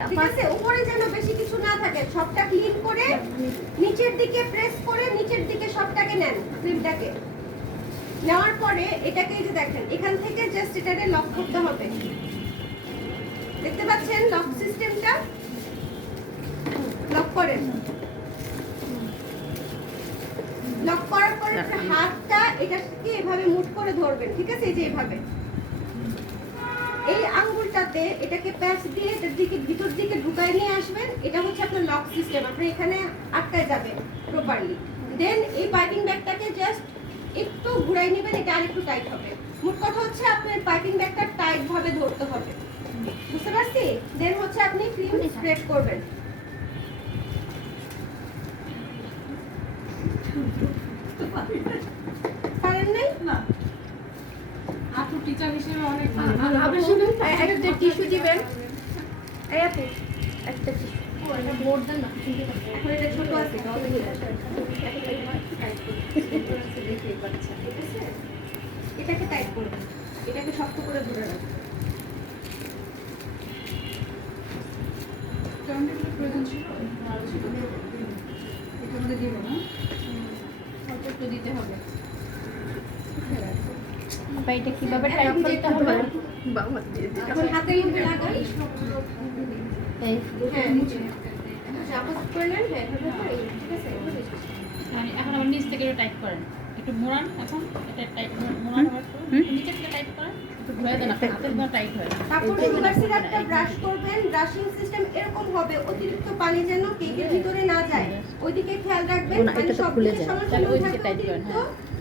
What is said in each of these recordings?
ঠিক আছে, উপরে যেন বেশি কিছু না থাকে, সবটা ক্লিন করে নিচের দিকে প্রেস করে নিচের দিকে সবটাকে নেন। ক্রিমটাকে নেওয়ার পরে এটাকে এই যে দেখেন, এখান থেকে জাস্ট এটাকে লক করতে হবে। দেখতে পাচ্ছেন লক সিস্টেমটা? লক করেন। লক করার পরে হাতটা এটাকে এভাবে মুভ করে ধরবেন। ঠিক আছে, এই যে এভাবে এই আঙ্গুলটাতে এটাকে প্যাচ দিয়ে এটার দিকে ভিতর দিকে ঢুকায় নিয়ে আসবেন। এটা হচ্ছে আপনার লক সিস্টেম, আপনি এখানে আটকায় যাবে প্রপারলি। দেন এই পাইপিং ব্যাগটাকে জাস্ট একটু ঘুরাই নেবেন, এটা আরেকটু টাইট হবে। মোট কথা হচ্ছে আপনার পাইপিং ব্যাগটা টাইট ভাবে ধরতে হবে, বুঝতে পারছি? দেন হচ্ছে আপনি ক্রিম স্প্রেড করবেন। পারেন নাই না? আপু টিচার হিসেবে অনেক আপনি শুনুন, একটা টিস্যু দিবেন। এই আপু একটা টিস্যু মোর দেন না, এখন এটা ছোট আছে কত হয়ে যাবে। এটাকে টাইট করবেন, এটাকে শক্ত করে ধরে রাখবেন। প্রয়োজন ছিল এটা মধ্যে দিব না, অল্প একটু দিতে হবে। এটা কিভাবে টাইপ করতে হবে? এখন হাতের মধ্যে লাগাই, এই হ্যাঁ নিচে চাপা করে নেন। হ্যাঁ এভাবে করে, ঠিক আছে? এভাবে মানে এখন আবার নিচ থেকে টাইপ করেন, একটু মোড়ান। এখন এটা টাইপ মোড়ান, আবার নিচে থেকে টাইপ করেন, একটু ঘুরে দেন, আপনার হাতের ঘুরে টাইট হয়। তারপরে সুগার সিরাপটা ব্রাশ করবেন। ব্রাশিং সিস্টেম এরকম হবে, অতিরিক্ত পানি যেন কেকের ভিতরে না যায়, ওইদিকে খেয়াল রাখবেন। মানে সব কিছু সমস্যা অতিরিক্ত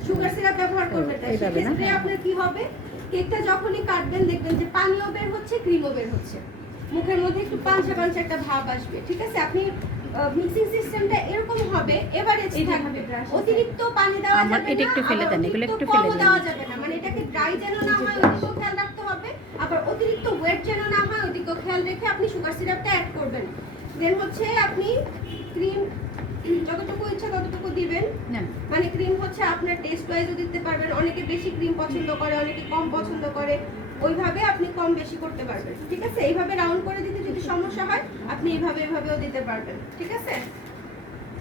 সুগার সিরাপ ব্যবহার করবেন না। সেক্ষেত্রে আপনার কি হবে, কেকটা যখনই কাটবেন দেখবেন যে পানিও বের হচ্ছে, ক্রিমও বের হচ্ছে, মুখের মধ্যে একটু পাঞ্চা পাঞ্চা একটা ভাব আসবে। ঠিক আছে, আপনি মিক্সিং সিস্টেমটা এরকম হবে, এভারেজ থাকবে। অতিরিক্ত পানি দেওয়া যাবে না, এটা একটু ফেলে দেন, এগুলো একটু কমও ফেলে দেন। দেওয়া যাবে না। মানে এটাকে ড্রাই যেন না হয় ওইদিকেও খেয়াল রাখতে হবে, আবার অতিরিক্ত ওয়েট যেন না হয় ওইদিকেও খেয়াল রেখে আপনি সুগার সিরাপটা অ্যাড করবেন। দেন হচ্ছে আপনি ক্রিম যতটুকু ইচ্ছা ততটুকু দিবেন। মানে ক্রিম হচ্ছে আপনার টেস্ট ওয়াইজও দিতে পারবেন, অনেকে বেশি ক্রিম পছন্দ করে, অনেকে কম পছন্দ করে, ওইভাবে আপনি কম বেশি করতে পারবেন। ঠিক আছে, এইভাবে রাউন্ড করে দিতে যদি সমস্যা হয় আপনি এভাবেও দিতে পারবেন। ঠিক আছে,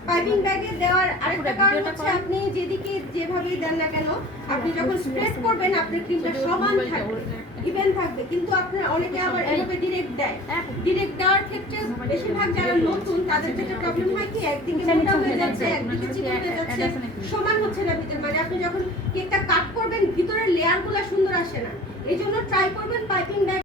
পাইপিং ব্যাগে দেওয়ার আরেকটা কারণ হচ্ছে আপনি যেদিকে যেভাবে দেন না কেন, আপনি যখন স্প্রেড করবেন আপনার ক্রিমটা সমান থাকবে, ইভেন থাকবে। কিন্তু আপনার অনেকে আবার এভাবে ডিরেক্ট দেয়। ডিরেক্ট দেওয়ার ক্ষেত্রে বেশিরভাগ যারা নতুন তাদের যেটা প্রবলেম হয় কি, একদিকে মোটা হয়ে যাচ্ছে, একদিকে চিকন হয়ে যাচ্ছে, সমান হচ্ছে না ভিতর। মানে আপনি যখন কেকটা কাট করবেন ভিতরের লেয়ারগুলো সুন্দর আসে না। এই জন্য ট্রাই করবেন পাইপিং ব্যাগ